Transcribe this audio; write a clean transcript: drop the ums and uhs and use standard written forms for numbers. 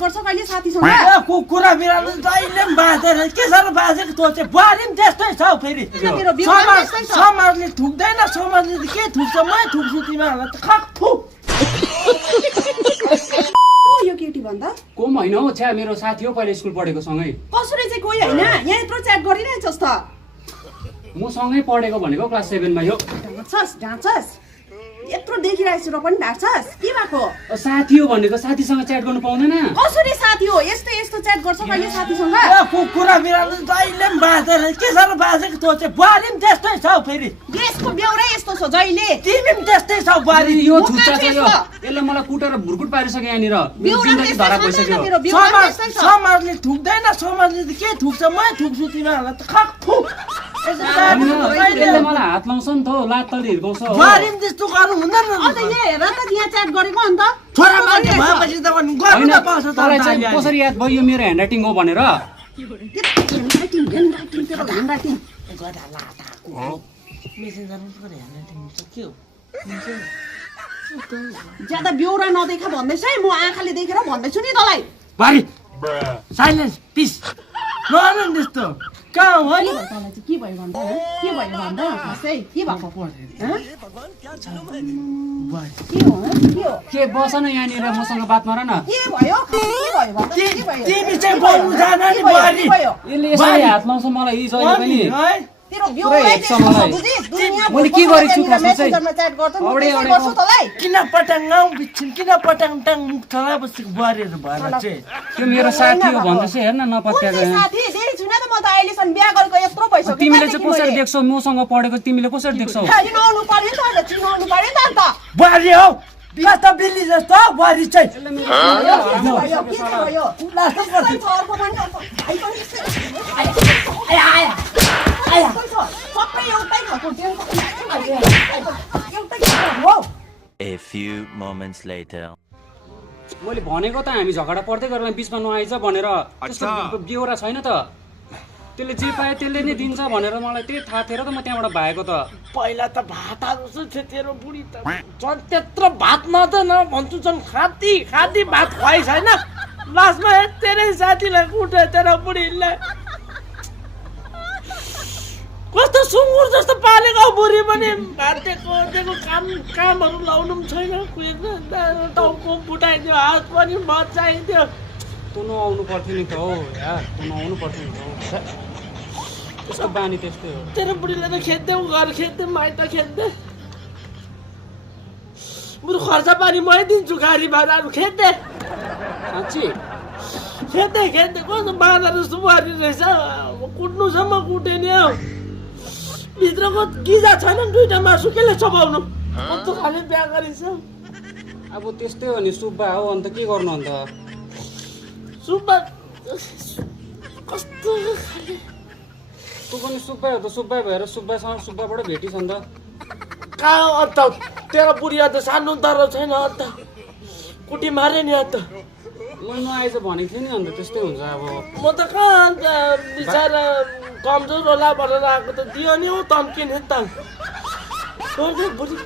गर्छौ कहिले साथीसँग? कुरा बिरालो जहिले बाँधेर के साह्रो बाँधेको तँ चाहिँ बुहारी पनि त्यस्तै छ हौ फेरि समाजले थुक्दैन समाजले के थुक्छ मै थुक्छु तिमीहरूलाई त खक्फु यो केटी भन्दा कोम होइन हौ छ्या मेरो साथी हो पहिले स्कुल पढेको सँगै कसरी चाहिँ कोही होइन यहाँ यत्रो च्याट गरिरहेछस् त म सँगै पढेको भनेको क्लास 7 मा यो ढाँछस् यत्रो देखिरहेको छु र पनि ढाँछस् के भएको साथी हो भनेको साथीसँग च्याट गर्नु पाउँदैन कसरी साथी हो यस्तो यस्तो च्याट गर्छौ कहिले साथीसँग कुरा बिरालो जहिले बाँधेर के साह्रो बाँधेको तँ चाहिँ बुहारी पनि त्यस्तै छ हौ फेरि देशको बेउरै यस्तो छ जहिले तिमी पनि त्यस्तै छौ बुहारी यो छुच्चा छ यो यसले मलाई कुटेर भुर्कुट पारिसक्यो यहाँनिर मेरो जिन्दगी धरा भइसक्यो समाजले थुक्दैन समाजले के थुक्छ मै थुक्छु तिमीहरूलाई त खक्फु यसले मलाई हात लाउँछ नि त हौ लात्तले हिर्काउँछ हो बुहारी पनि त्यस्तो गर्नु हुँदैन अन्त यहाँ हेर त यहाँ च्याट गरेको अन्त छोरा मान्छे भएपछि त गर्नु न पाउँछ तँलाई चाहिँ कसरी याद भयो यो मेरो ह्यान्डराइटिङ हो भनेर ज्यादा बेउरा नदेखा भन्दैछ है म आँखाले देखेर भन्दैछु नि तँलाई भारी साइलेन्स पिस नगर्नु नि त्यस्तो कहाँ हो नि तँलाई चाहिँ के भयो भन्दा के भयो भन्दा खासै के भएको के बस न यहाँनिर मसँग बात मार न के भयो भन्दा के भयो तिमी चाहिँ बोल्नु जान नि बुहारी यसले यसरी हात लाउँछ मलाई यी जहिले पनि तेरो बेउरै मैले के गरेको छु खासमा चाहिँ किन पटाङ बिच्छिन किन पटाङ टाङ मुख चला बसेको बुहारीहरू भएर चाहिँ त्यो मेरो साथी हो भन्दैछ हेर्न नपत्याएको साथी देखेको छु नि त म त अहिलेसम्म बिहा गरेको यत्रो भइसक्यो तिमीले चाहिँ कसरी देख्छौ मसँग पढेको तिमीले कसरी देख्छौ चिनाउनु पर्यो नि त चिनाउनु पर्यो नि त बुहारी हौ त बिल्ली जस्तो बुहारी चाहिँ A few moments later. मैले भनेको त हामी झगडा पर्दै गरेर बिचमा नआइज भनेर त्यस्तो बेहोरा छैन त त्यसले जे पायो त्यसले नै दिन्छ भनेर मलाई त्यही थाहा थिएर त म त्यहाँबाट भागेको त पहिला त भात जस्तो थियो तेरो बुढी त झन् त्यत्रो भात मात्रै भन्छु झन् खाती भात खुवाइ छैन लास्टमा तेरै साथीलाई कुटे तेरो बुढीलाई कस्तो सुँगुर जस्तो पालेको बुढी पनि भात दिएको कामहरू लाउनु पनि छैन टाउको फुटाइदियो हात पनि बचाइदियो तँ नआउनु पर्थ्यो नि त हौ यार तँ नआउनु पर्थ्यो नि त हौ त्यसको बानी त्यस्तै हो तेरो बुढीलाई त खेद्यौ घर खेद्यौ माइत खेद्दै बरु खर्च पानी मै दिन्छु गाडी भाडाहरू खेद्दै साँच्ची खेद्दै कस्तो बाँधा जस्तो बुहारी रहेछ कुट्नुसम्म कुटेँ नि हौ भित्रको गिजा छैन दुईटा मासु केले चबाउनु कस्तो खाले बिहा गरेछ अब त्यस्तै हो नि सुब्बा हो अन्त के गर्नु अन्त सुब्बा कस्तो खाले तँ पनि सुब्बा हो त सुब्बा भएर सुब्बासँग सुब्बाबाट भेटिस अन्त कहाँ अन्त तेरो बुढी अन्त सानो दरो छैन अन्त कुटी मारे नि अन्त म नआएछ भनेको थिएँ नि अन्त त्यस्तै हुन्छ अब म त कहाँ अन्त बिचारा कमजोर होला भनेर आएको त दियो नि हौ तम्किने त बुढी